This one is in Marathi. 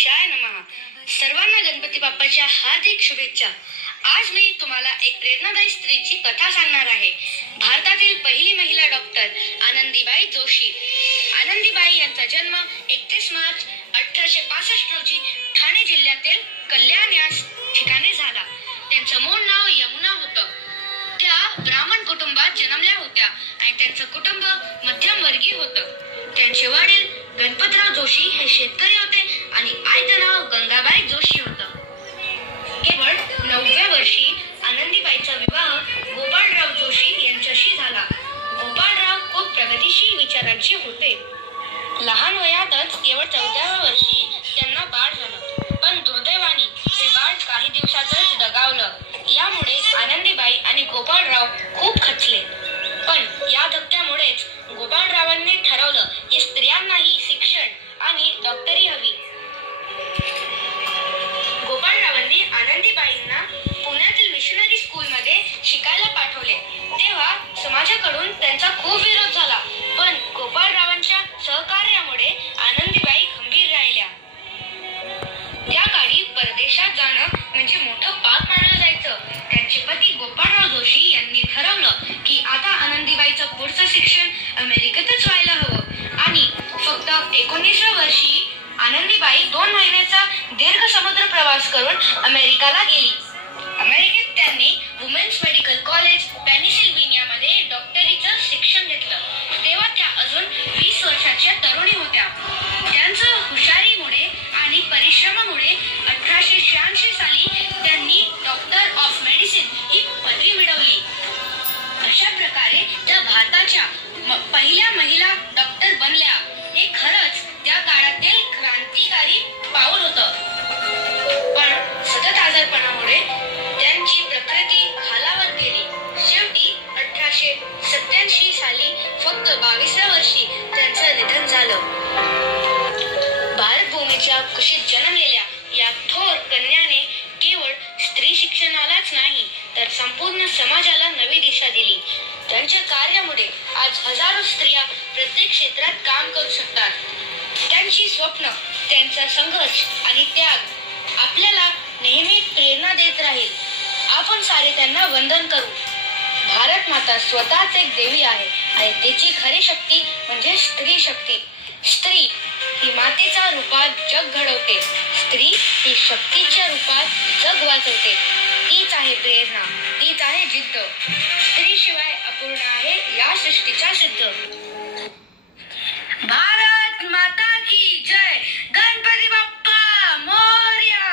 गणेशाय नमः. सर्वांना गणपती बाप्पाच्या हार्दिक शुभेच्छा. आज मी तुम्हाला एक प्रेरणादायी स्त्रीची कथा सांगणार आहे. भारतातील पहिली महिला डॉक्टर आनंदीबाई जोशी. आनंदीबाई यांचा जन्म 31 मार्च 1865 रोजी ठाणे जिल्ह्यातील कल्याण या ठिकाणी झाला. त्यांचं मूळ नाव यमुना होतं. त्या ब्राह्मण कुटुंबात जन्मल्या होत्या आणि त्यांचं कुटुंब मध्यमवर्गीय होतं. त्यांचे वडील गणपतराव जोशी हे शेतकरी होते आणि आईचं नाव गंगाबाई जोशी होतं. केवळ 9व्या वर्षी आनंदीबाईचा विवाह गोपाळराव जोशी यांच्याशी झाला. गोपाळराव खूप प्रगतिशील विचारांचे होते. लहान वयातच केवळ 14व्या वर्षी त्यांना बाळ झालं, पण दुर्दैवाने ते बाळ काही दिवसातच दगावलं. यामुळे आनंदीबाई आणि गोपाळराव खूप खचले. पण या धक्क्यामुळेच गोपाळरावांनी ठरवलं की स्त्रियांनाही शिक्षण आणि डॉक्टरी हवी. गोपाळरावांनी आनंदीबाईंना पुण्यातील मिशनरी स्कूलमध्ये शिकायला पाठवले. तेव्हा समाजाकडून त्यांचा खूप विरोध झाला, पण गोपाळरावांच्या सहकार्यामुळे आनंदीबाई खंबीर राहिल्या. त्या काळी परदेशात जाणं म्हणजे मोठं पाप मानलं जायचं. त्यांचे पती गोपाळराव जोशी यांनी ठरवलं की आता आनंदीबाईचं पुढचं शिक्षण अमेरिकेतच व्हायला हवं आणि फक्त 19व्या वर्षी आनंदीबाई 2 महिन्याचा दीर्घ समुद्र प्रवास करून अमेरिकाला गेली. अमेरिकेत त्यांनी वुमेन्स मेडिकल कॉलेज पेनिसिल्व्हेनियामध्ये डॉक्टरीचं शिक्षण घेतलं. तेव्हा त्या अजून 20 वर्षाच्या तरुणी होत्या. त्यांच्या हुशारीमुळे आणि परिश्रमामुळे 1886 साली त्यांनी डॉक्टर ऑफ मेडिसिन ही पदवी मिळवली. अशा प्रकारे त्या भारताच्या पहिल्या महिला डॉक्टर बनल्या. हे खरंच त्या काळातील क्रांतिकारी पाऊल होतं. पण सतत आजारपणामुळे त्यांची प्रकृती खालावत गेली. शेवटी 1887 साली फक्त 22व्या वर्षी त्यांचं निधन झालं. भारतभूमीच्या कुशीत जन्मलेल्या या थोर कन्याने केवळ स्त्री शिक्षणालाच नाही तर संपूर्ण समाजाला नवी दिशा दिली. त्यांच्या कार्यामुळे आज हजारो स्त्रिया प्रत्येक क्षेत्रात काम करू शकतात. त्यांची स्वप्न, त्यांचा संघर्ष आणि त्याग आपल्याला नेहमी प्रेरणा देत राहील. आपण सारे त्यांना वंदन करू. भारत माता स्वतःच एक देवी आहे आणि तिची खरी शक्ती म्हणजे स्त्री शक्ती. स्त्री ही मातेच्या रूपात जग घडवते. स्त्री ही शक्तीच्या रूपात जग वाचवते. तीच आहे प्रेरणा, तीच आहे जिद्द. स्त्रीशिवाय अपूर्ण आहे या सृष्टीचा सिद्ध. भारत माता की जय.